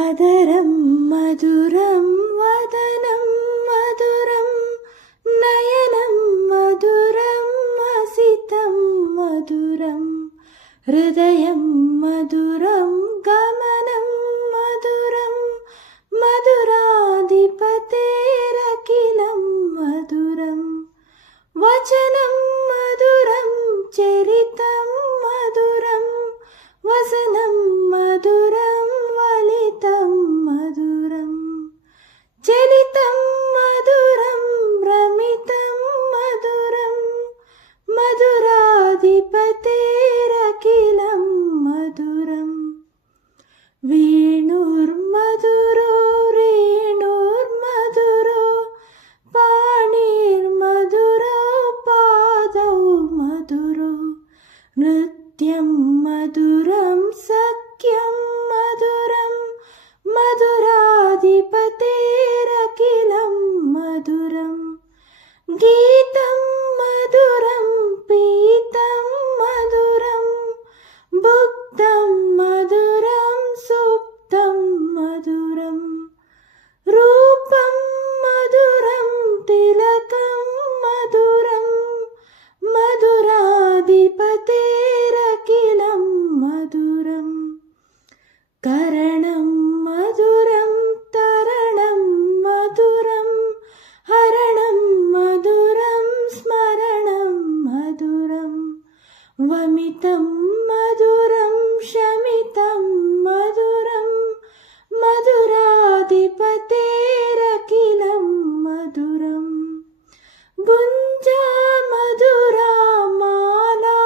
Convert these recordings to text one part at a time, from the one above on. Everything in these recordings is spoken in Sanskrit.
अदरं मधुरं वदनं मधुरं नयनं मधुरं हसितं मधुरं हृदयं मधुरं गमनं मधुरं मधुराधिपतेरखिलं मधुरं वचनं मधुरं चरितं मधुरं वसनं मधुरं वलितं मधुरं चलितं मधुरं रमितं मधुरं मधुराधिपतेरखिलं मधुरं वेणुर्मधुरो रेणुर्मधुरो पाणिर्मधुरो पादौ मधुरो नृत्यं मधुरं सख्यं मधुरं मधुराधिपतेरखिलं मधुरं गीतं मधुरं पीतं मधुरं भुक्तं मधुरं सुप्तं मधुरं रूपं मधुरं तिलकं मधुरं मधुराधिपतेरखिलं मधुरं करणं मधुरं तरणं मधुरं हरणं मधुरं स्मरणं मधुरं वमितं मधुरं शमितं मधुरं मधुराधिपतेरखिलं मधुरं गुञ्जा मधुरा माला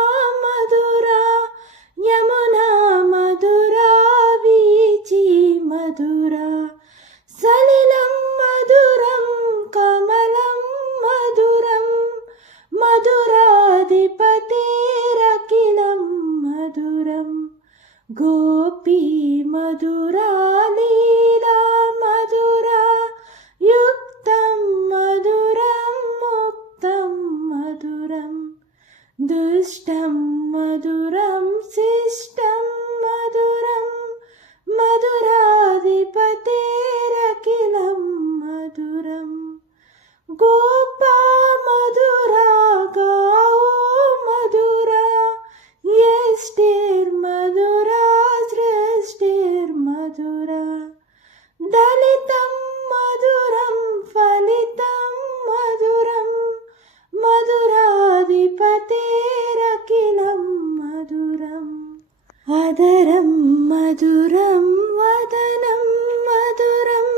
मधुरा यमुना मधुरा वीची मधुरा सलिलं मधुरं कमलं मधुरं मधुराधिपतेरखिलं मधुरं गोपी मधुरा लीला मधुरा युक्तं मधुरं मुक्तं मधुरं दुष्टं मधुरं शिष्टं मधुरं मधुराधिपतेरखिलं मधुरं गोपा मधुरा गाओ मधुरा यष्टिर्मधुरा सृष्टिर्मधुरा दलितं मधुरं फलितं मधुरं मधुराधिपतेरखिलं मधुरम् अदरं मधुरं वदनं मधुरं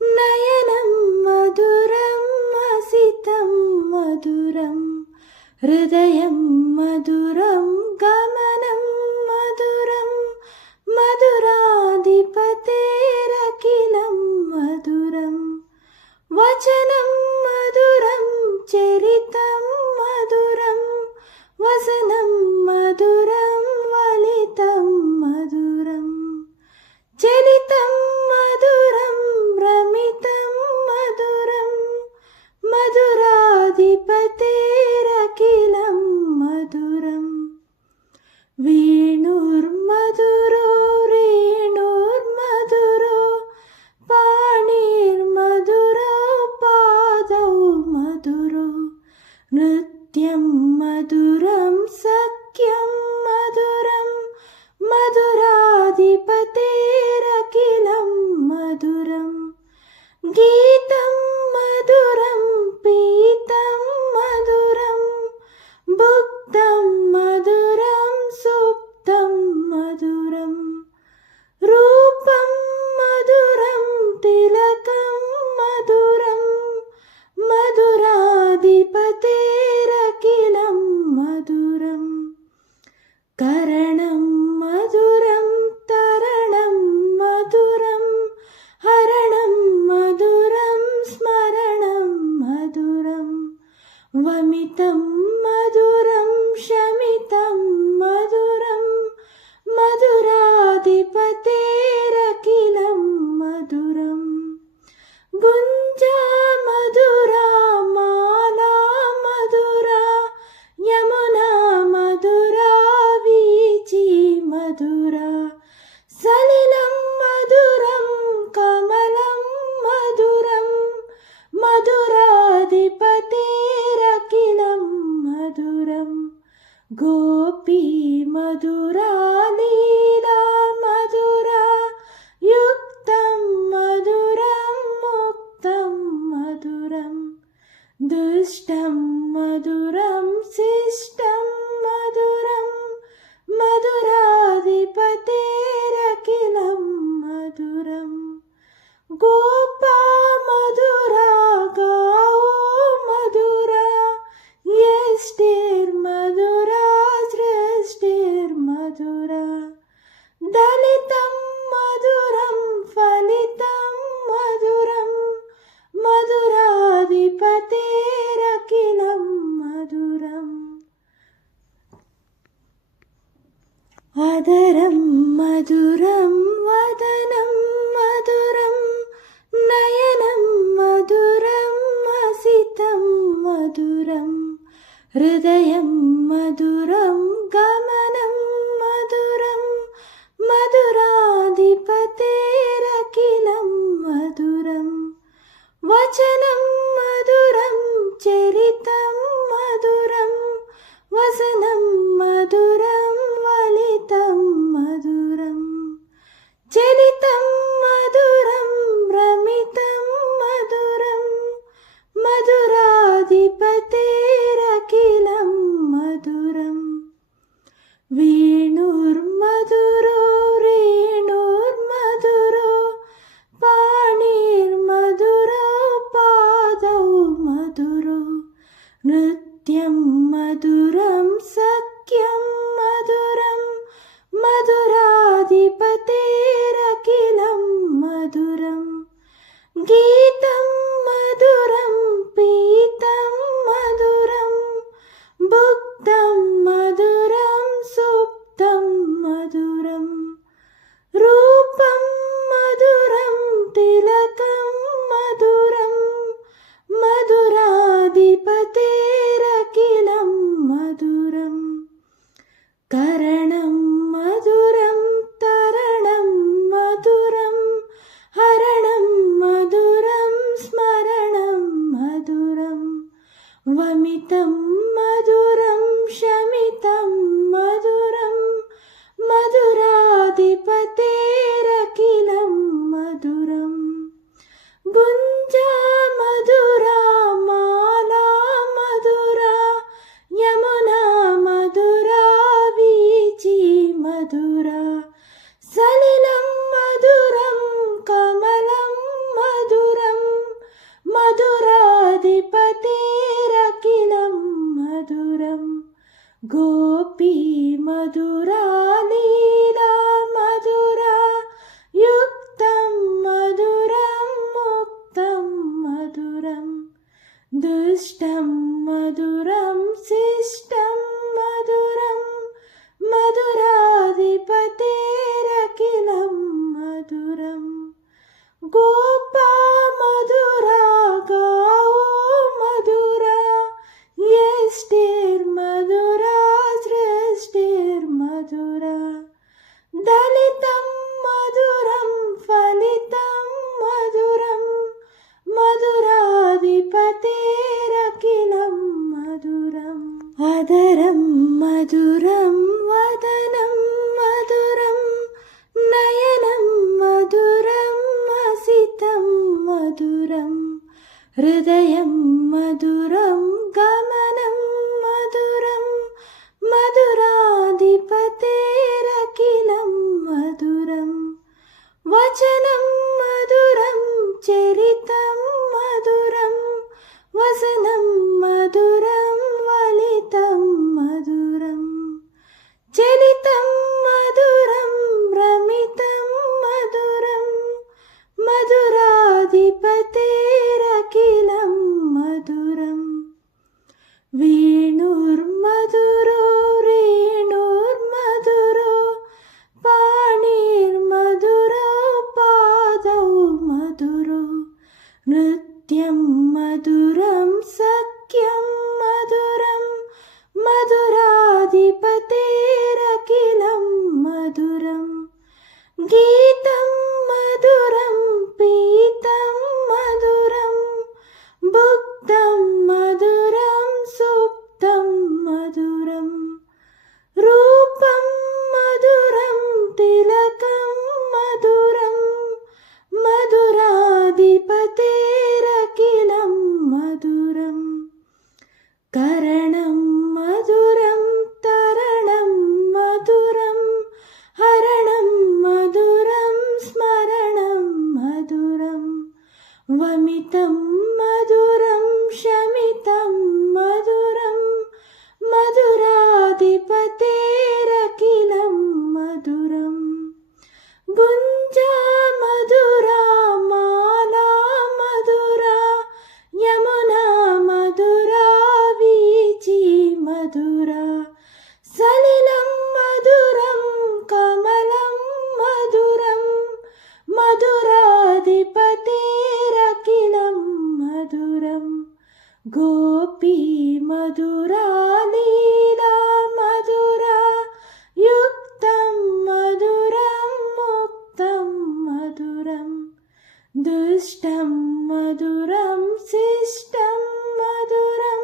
नयनं मधुरं हसितं मधुरं हृदयं मधुरं गमनं मधुरं मधुराधिपतेरखिलं मधुरं वचनं मधुरं चरितं मधुरं वसनं मधुरं वलितं मधुरं चलितं मधुरं रमितं मधुरं मधुराधिपतेरखिलं मधुरं वेणुर्मधुरो रेणुर्मधुरो पाणिर्मधुरो पादौ मधुरो नृत्यं मधुरं सख्यं मधुरं मधुराधिपतेरखिलं मधुरं गीतं मधुरं पीतं मधुरं भुक्तं मधुरं सुप्तं मधुरं रूपं मधुरं तिलकं मधुरं मधुराधिपतेरखिलं मधुरं करणं मधुरं तरणं मधुरं हरणं मधुरं स्मरणं मधुरं वमितं मधुरं शमितं मधुरं मधुराधिपतेरखिलं मधुरं गुञ्जा मधुरा माला मधुरा यमुना मधुरा वीची मधुरा सलिलं मधुरं దళితం మధురం ఫలితం మధురం మధురాధిపతేరఖిలం మధురం అదరం మధురం వదనం మధురం నయనం మధురం అసితం మధురం హృదయం మధురం గమనం మధురం మధురాధిపతేరఖిలం మధురం వచనం మధురం చరితం మధురం వసనం మధురం వలితం మధురం చలితం మధురం రమితం మధురం మధురాధిపతేరఖిలం మధురం వేణుర్మధురో రేణుర్మధురో పాణిర్మధురో పాదౌ మధురో నృత్యం మధురం సఖ్యం మధురం మధురాధిపతేరఖిలం మధురం గీతం మధురం పీతం మధురం భుక్తం మధురం సుప్తం మధురం రూపం మధురం తిలకం మధురం మధురాధిపతేరఖిలం మధురం కరణం మధురం తరణం మధురం హరణం మధురం స్మరణం మధురం వమితం మధురం శమితం మధురం మధురాధిపతేరఖిలం మధురం గుంజా మధురా మాలా మధురా యమునా మధురా వీచి మధురా సలిలం మధురం కమలం మధురం మధురాధిపతేరఖిలం మధురం గోపీ మధురా లీలా మధురా యుక్తం మధురం ముక్తం మధురం దుష్టం మధురం శిష్టం మధురం మధురాధిపతేరఖిలం మధురం గోపా మధురా గావో మధురా యష్టిర్మధురా సృష్టిర్మధురా దళితం మధురం ఫలితం మధురం మధురాధిపతేరఖిలం మధురం అదరం మధురం వదనం మధురం నయనం మధురం అసితం మధురం హృదయం మధురం గమనం మధురం మధురాధిపతేరఖిలం మధురం వచనం మధురం చరితం మధురం వసనం మధురం వలితం మధురం చలితం మధురం రమితం మధురం మధురాధిపతేరఖిలం మధురం వేణుర్మధురో రేణుర్మధురో పాణిర్మధురో పాదౌ మధురో నృత్యం మధురం సఖ్యం మధురం మధురాధిపతేరఖిలం మధురం గీతం మధురం పీతం మధురం భుక్తం మధురం సుప్తం మధురం రూపం మధురం తిలకం మధురం మధురాధిపతేరఖిలం మధురం కరణం మధురం తరణం మధురం హరణం మధురం స్మరణం మధురం వమితం మధురం శమితం మధురం गुञ्जा मधुरा माला मधुरा यमुना मधुरा वीची मधुरा सलिलं मधुरं कमलं मधुरं मधुराधिपतेरखिलं मधुरं गोपी मधुरा लीला मधुरा युक्तं मधुरं मुक्तं मधुरं दुष्टं मधुरं शिष्टं मधुरं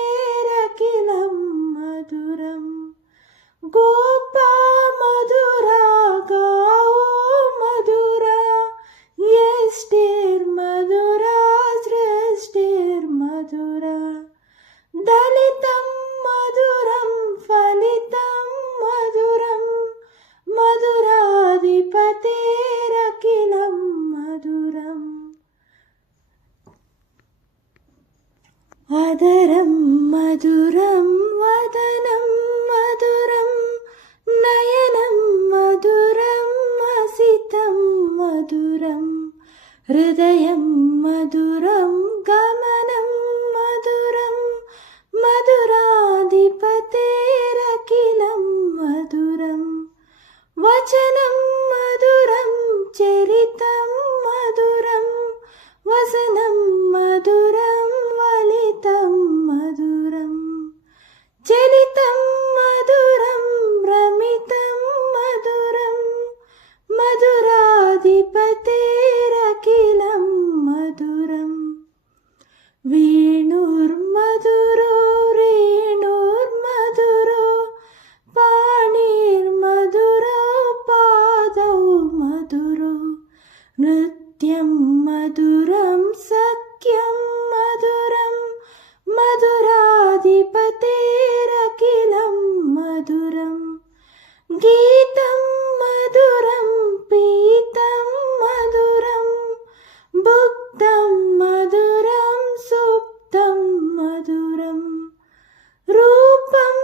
मधुराधिपतेरखिलं मधुरं गोपा मधुरा गाओ मधुरा यष्टिर्मधुरा सृष्टिर्मधुरा दलितं मधुरं फलितं मधुरं मधुराधिपतेरखिलं मधुरम् अधरं मधुरं वदनं मधुरं नयनं मधुरं हसितं मधुरं हृदयं मधुरं गमनं मधुरं मधुराधिपतेरखिलं मधुरं वचनं मधुरं चरितं मधुरं वसनं मधुरं वलितं मधुरं चलितं मधुरं रमितं मधुरं मधुराधिपतेरखिलं मधुरं वेणुर्मधुरो रेणुर्मधुरो पाणिर्मधुरो पादौ मधुरो नृत्यं मधुरं सख्यं मधुरं मधुराधिपतेरखिलं मधुरं गीतं मधुरं पीतं मधुरं भुक्तं मधुरं सुप्तं मधुरं रूपं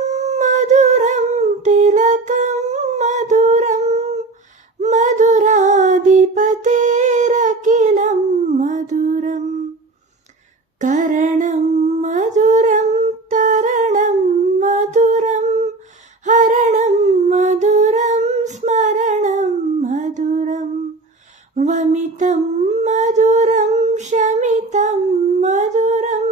मधुरं तिलकं मधुरं मधुराधिपतेरखिलं मधुरं करणं मधुरं तरणं मधुरं हरणं मधुरं स्मरणं मधुरं वमितं मधुरं शमितं मधुरं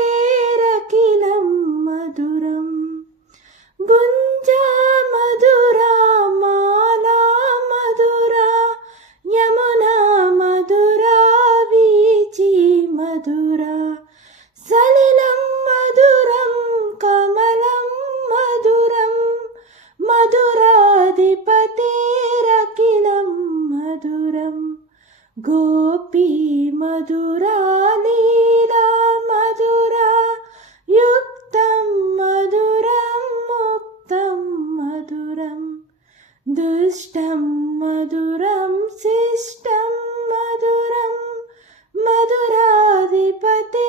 मधुराधिपतेरखिलं मधुरं गुञ्जा मधुरा माला मधुरा यमुना मधुरा वीची मधुरा सलिलं मधुरं कमलं मधुरं मधुराधिपतेरखिलं मधुरं गोपी मधुरा लीला मधुरा युक्तं मधुरं मुक्तं मधुरं दुष्टं मधुरं शिष्टं मधुरं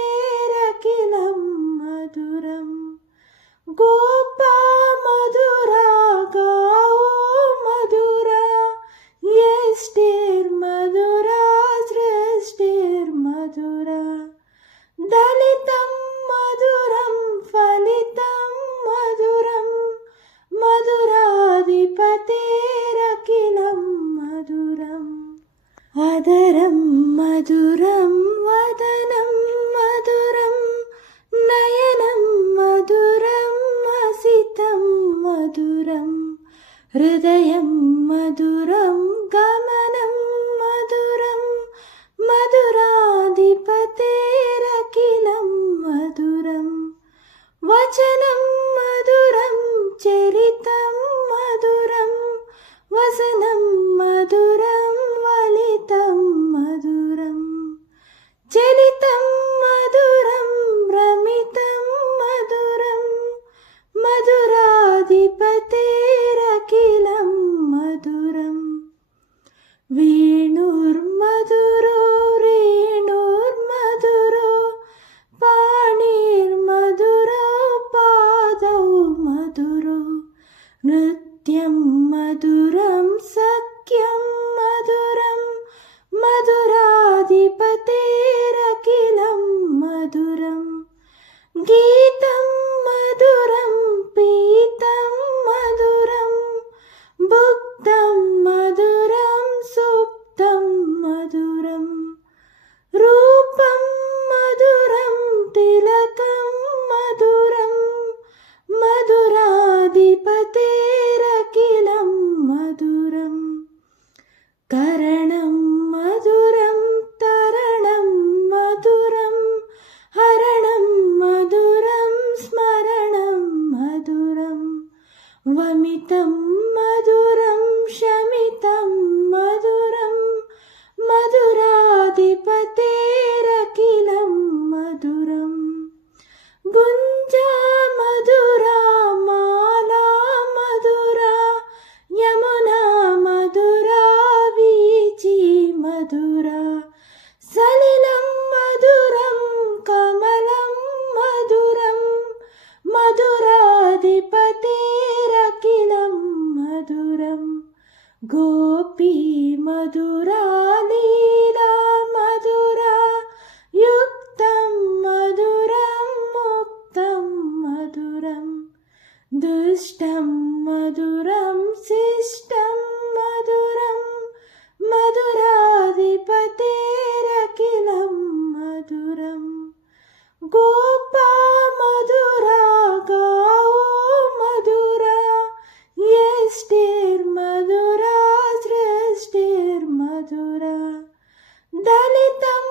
मधुराधिपतेरखिलं मधुरं गोपा मधुरा गाओ मधुरा यष्टिर्मधुरा सृष्टिर्मधुरा दलितं मधुरं फलितं मधुरं मधुराधिपतेरखिलं मधुरम् अधरं मधुरं वदनं मधुरं नयनं मधुरं हसितं मधुरं हृदयं मधुरं गमनं मधुरं मधुराधिपतेरखिलं मधुरं वचनं मधुरं चरितं मधुरं वसनं मधुरं वलितं मधुरं चलितं मधुरं रमितं मधुरं मधुराधिपतेरखिलं मधुरं वेणुर्मधुरो रेणुर्मधुरो पाणिर्मधुरो पादौ मधुरो नृत्यं मधुरं सख्यं मधुरं मधुराधिपतेरखिलं मधुरं गीतं मधुरं पीतं मधुरं भुक्तं मधुरं सुप्तं मधुरं रूपं मधुरं तिलकं मधुरं मधुराधिपतेरखिलं मधुरं करणं मधुरं तरणं मधुरं हरणं मधुरं स्मरणं मधुरं वमितं मधुरं शमितं मधुरं मधुराधिपतेरखिलं मधुरं गुञ्जा मधुरा माला मधुरा यमुना मधुरा वीची मधुरा सलिलं मधुरं कमलं मधुरं मधुराधिपतेरखिलं मधुरं गोपी मधुरा लीला मधुरा युक्तं मधुरं मुक्तं मधुरं दुष्टं मधुरं शिष्टं मधुरं मधुराधिपतेरखिलं मधुरं गोपा मधुरा गाओ मधुरा यष्टिर्मधुरा सृष्टिर्मधुरा दलितं